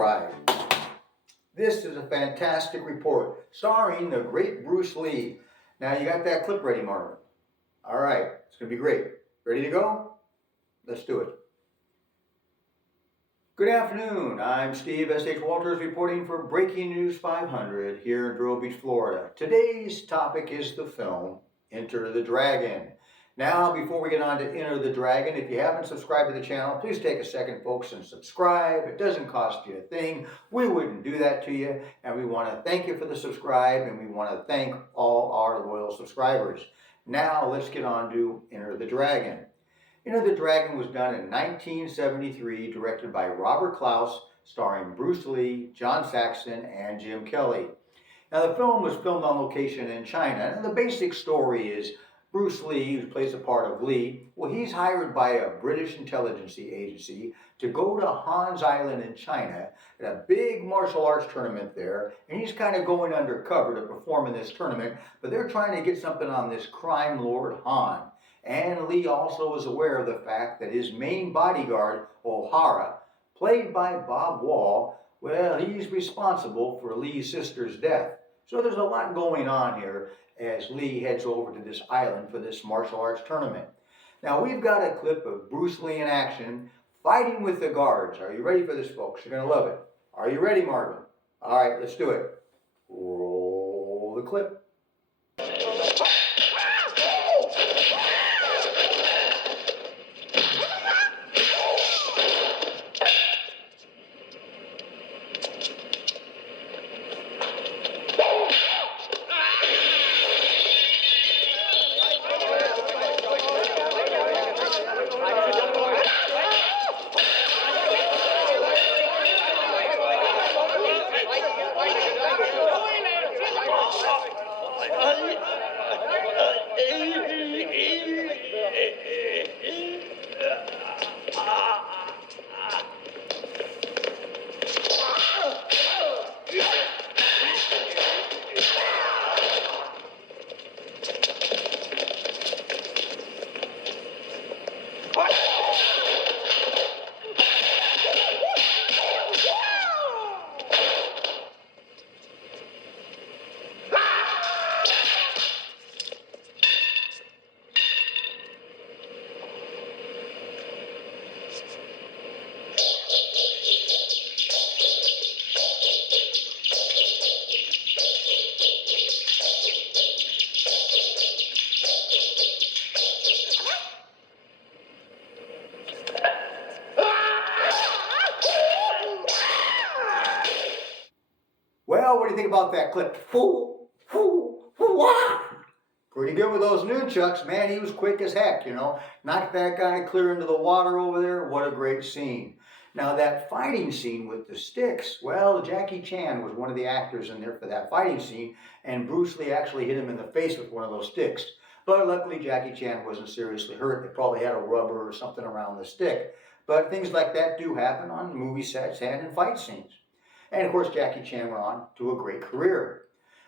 ride. This is a fantastic report starring the great Bruce Lee. Now you got that clip ready, Marvin? All right, it's going to be great. Ready to go? Let's do it. Good afternoon. I'm Steve S.H. Walters reporting for Breaking News 500 here in Vero Beach, Florida. Today's topic is the film Enter the Dragon. Now, before we get on to Enter the Dragon, if you haven't subscribed to the channel, please take a second, folks, and subscribe. It doesn't cost you a thing. We wouldn't do that to you, and we want to thank you for the subscribe, and we want to thank all our loyal subscribers. Now, let's get on to Enter the Dragon. Enter the Dragon was done in 1973, directed by Robert Clouse, starring Bruce Lee, John Saxon, and Jim Kelly. Now, the film was filmed on location in China, and the basic story is Bruce Lee, who plays the part of Lee, well, he's hired by a British intelligence agency to go to Han's Island in China at a big martial arts tournament there, and he's kind of going undercover to perform in this tournament, but they're trying to get something on this crime lord Han. And Lee also is aware of the fact that his main bodyguard, O'Hara, played by Bob Wall, well, he's responsible for Lee's sister's death. So there's a lot going on here as Lee heads over to this island for this martial arts tournament. Now, we've got a clip of Bruce Lee in action fighting with the guards. Are you ready for this, folks? You're going to love it. Are you ready, Marvin? All right, let's do it. Roll the clip. Well, what do you think about that clip? Pretty good with those nunchucks. Man, he was quick as heck, you know. Knocked that guy clear into the water over there. What a great scene. Now, that fighting scene with the sticks, well, Jackie Chan was one of the actors in there for that fighting scene, and Bruce Lee actually hit him in the face with one of those sticks. But luckily, Jackie Chan wasn't seriously hurt. They probably had a rubber or something around the stick. But things like that do happen on movie sets and in fight scenes. And of course, Jackie Chan went on to a great career.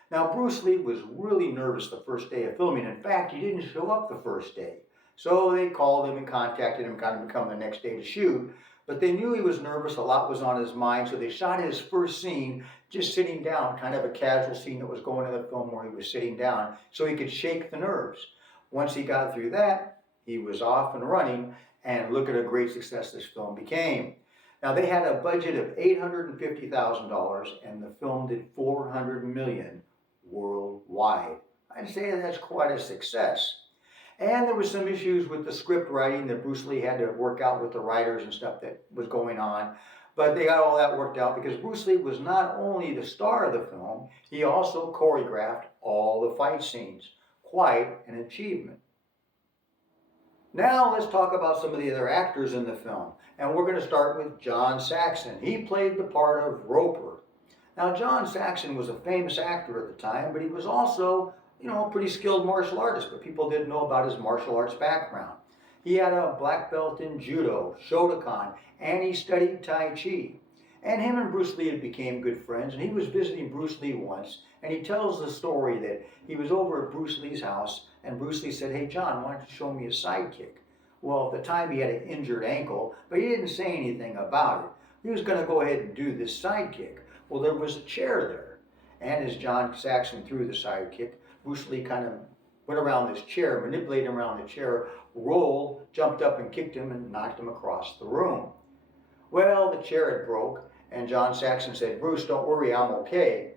Now, Bruce Lee was really nervous the first day of filming. In fact, he didn't show up the first day. So they called him and contacted him kind of come the next day to shoot. But they knew he was nervous, a lot was on his mind, so they shot his first scene just sitting down, kind of a casual scene that was going in the film where he was sitting down so he could shake the nerves. Once he got through that, he was off and running, and look at a great success this film became. Now, they had a budget of $850,000, and the film did $400 million worldwide. I'd say that's quite a success. And there was some issues with the script writing that Bruce Lee had to work out with the writers and stuff that was going on. But they got all that worked out because Bruce Lee was not only the star of the film, he also choreographed all the fight scenes. Quite an achievement. Now let's talk about some of the other actors in the film. And we're going to start with John Saxon. He played the part of Roper. Now, John Saxon was a famous actor at the time, but he was also, a pretty skilled martial artist, but people didn't know about his martial arts background. He had a black belt in judo, Shotokan, and he studied Tai Chi. And him and Bruce Lee became good friends, and he was visiting Bruce Lee once, and he tells the story that he was over at Bruce Lee's house, and Bruce Lee said, "Hey, John, why don't you show me a sidekick?" Well, at the time he had an injured ankle, but he didn't say anything about it. He was going to go ahead and do this side kick. Well, there was a chair there. And as John Saxon threw the side kick, Bruce Lee kind of went around this chair, manipulated him around the chair, rolled, jumped up and kicked him and knocked him across the room. Well, the chair had broke, and John Saxon said, "Bruce, don't worry, I'm okay."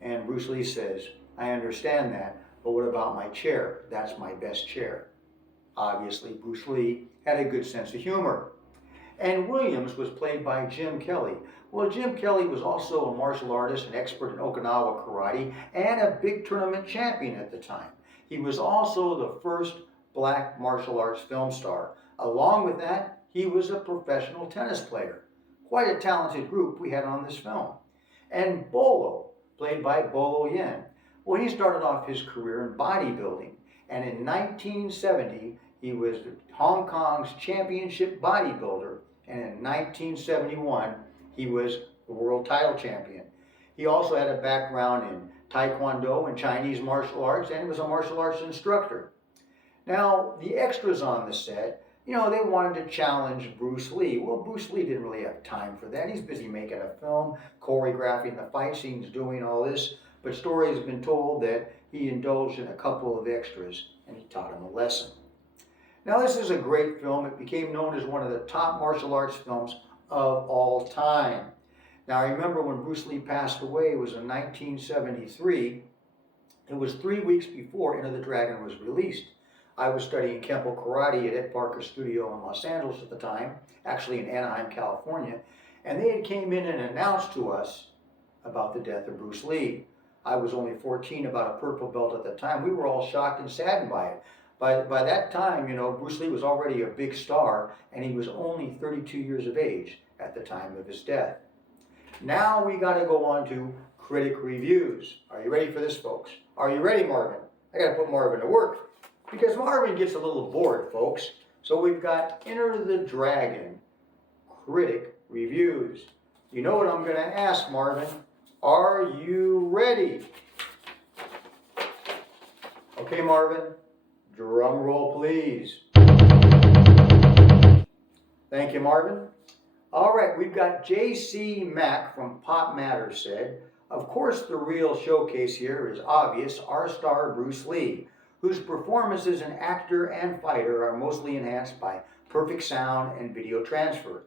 And Bruce Lee says, "I understand that, but what about my chair? That's my best chair." Obviously, Bruce Lee had a good sense of humor. And Williams was played by Jim Kelly. Well, Jim Kelly was also a martial artist, an expert in Okinawa karate, and a big tournament champion at the time. He was also the first black martial arts film star. Along with that, he was a professional tennis player. Quite a talented group we had on this film. And Bolo, played by Bolo Yen. Well, he started off his career in bodybuilding, and in 1970, he was Hong Kong's championship bodybuilder, and in 1971, he was the world title champion. He also had a background in Taekwondo and Chinese martial arts, and he was a martial arts instructor. Now, the extras on the set, they wanted to challenge Bruce Lee. Well, Bruce Lee didn't really have time for that. He's busy making a film, choreographing the fight scenes, doing all this. But stories have been told that he indulged in a couple of extras, and he taught them a lesson. Now, this is a great film. It became known as one of the top martial arts films of all time. Now, I remember when Bruce Lee passed away, it was in 1973. It was 3 weeks before Enter the Dragon was released. I was studying Kempo Karate at Ed Parker's studio in Los Angeles at the time, actually in Anaheim, California, and they had came in and announced to us about the death of Bruce Lee. I was only 14, about a purple belt at the time. We were all shocked and saddened by it. By that time, Bruce Lee was already a big star, and he was only 32 years of age at the time of his death. Now we got to go on to critic reviews. Are you ready for this, folks? Are you ready, Marvin? I got to put Marvin to work, because Marvin gets a little bored, folks. So we've got Enter the Dragon critic reviews. You know what I'm going to ask, Marvin? Are you ready? Okay, Marvin. Drum roll, please. Thank you, Marvin. All right, we've got J.C. Mack from Pop Matters said, "Of course, the real showcase here is obvious, our star Bruce Lee, whose performance as an actor and fighter are mostly enhanced by perfect sound and video transfer.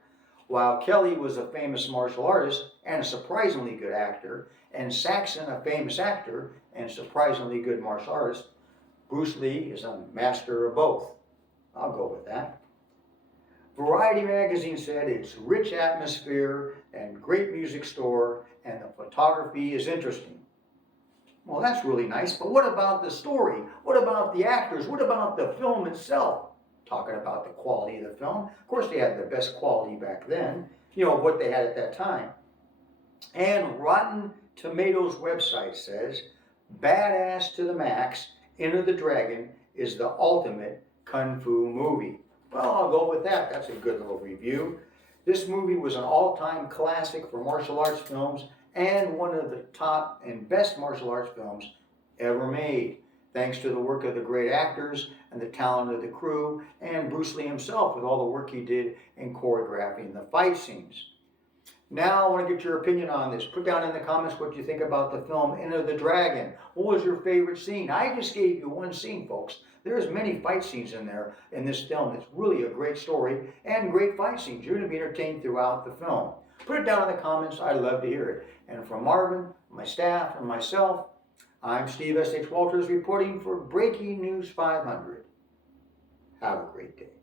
While Kelly was a famous martial artist and a surprisingly good actor, and Saxon a famous actor and surprisingly good martial artist, Bruce Lee is a master of both." I'll go with that. Variety magazine said it's rich atmosphere and great music score, and the photography is interesting. Well, that's really nice, but what about the story? What about the actors? What about the film itself? Talking about the quality of the film. Of course, they had the best quality back then, what they had at that time. And Rotten Tomatoes website says, "Badass to the max, Enter the Dragon is the ultimate kung fu movie." Well, I'll go with that. That's a good little review. This movie was an all-time classic for martial arts films and one of the top and best martial arts films ever made, thanks to the work of the great actors and the talent of the crew, and Bruce Lee himself with all the work he did in choreographing the fight scenes. Now I want to get your opinion on this. Put down in the comments what you think about the film Enter the Dragon. What was your favorite scene? I just gave you one scene, folks. There's many fight scenes in there in this film. It's really a great story and great fight scenes. You're going to be entertained throughout the film. Put it down in the comments. I'd love to hear it. And from Marvin, my staff, and myself, I'm Steve S.H. Walters reporting for Breaking News 500. Have a great day.